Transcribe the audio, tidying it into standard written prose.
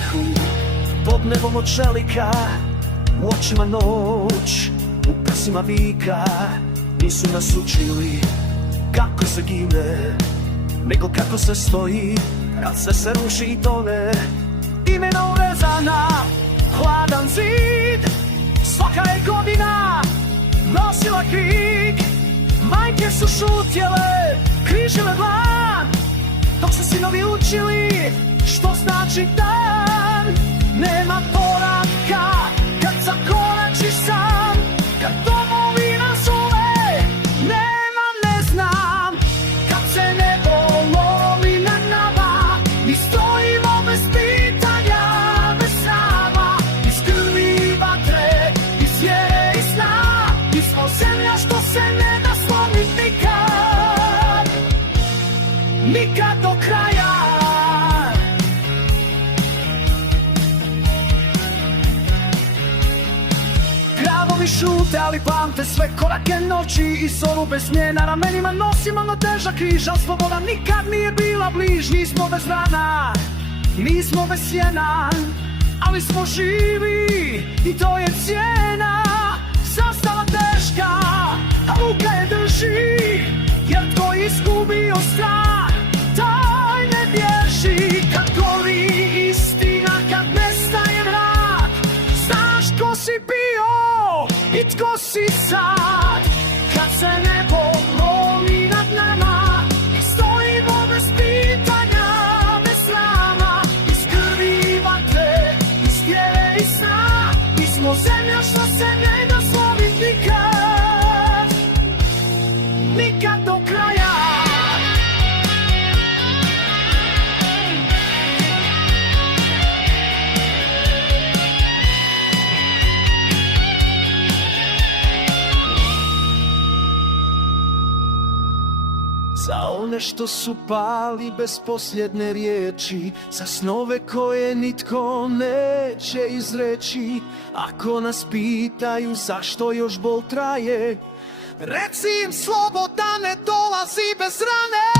strahu, pod nebom od čelika, u očima noć, u prsima vika. Nisu nas učili kako se gine, nego kako se stoji kad se ruši i tone. Imena urezana, hladan zid, svaka je godina nosila krik. Majke su šutjele, križile dlan, dok se sinovi učili što znači dan. Nema povratka kad zakoračiš sam, kad domovina zove, nema ne znam. Kad se nebo lomi nad nama, mi stojimo bez pitanja, bez srama. Iz krvi i vatre, iz vjere i sna, mi smo zemlja što se ne da slomit nikad, nikad do kraja. Gradovi šute, ali pamte sve korake noći i zoru bez nje na ramenima nosimo no težak križ, al sloboda nikad nije bila bliž. Nismo bez rana, nismo bez sjena, ali smo živi i to je cijena. Zastava teška, a ruka je drži, jer tko izgubio strah, taj ne bježi. Kad gori istina, kad nestaje mrak, znaš tko si bio i tko si sad. Kad se nebo lomi nad nama, stojimo bez pitanja, bez srama. Iz krvi i vatre, iz vjere i sna, mi smo zemlja što se ne da slomit nikad, nikad do kraja. Za one što su pali bez posljedne riječi, za snove koje nitko neće izreći. Ako nas pitaju zašto još bol traje, reci im sloboda ne dolazi bez rane.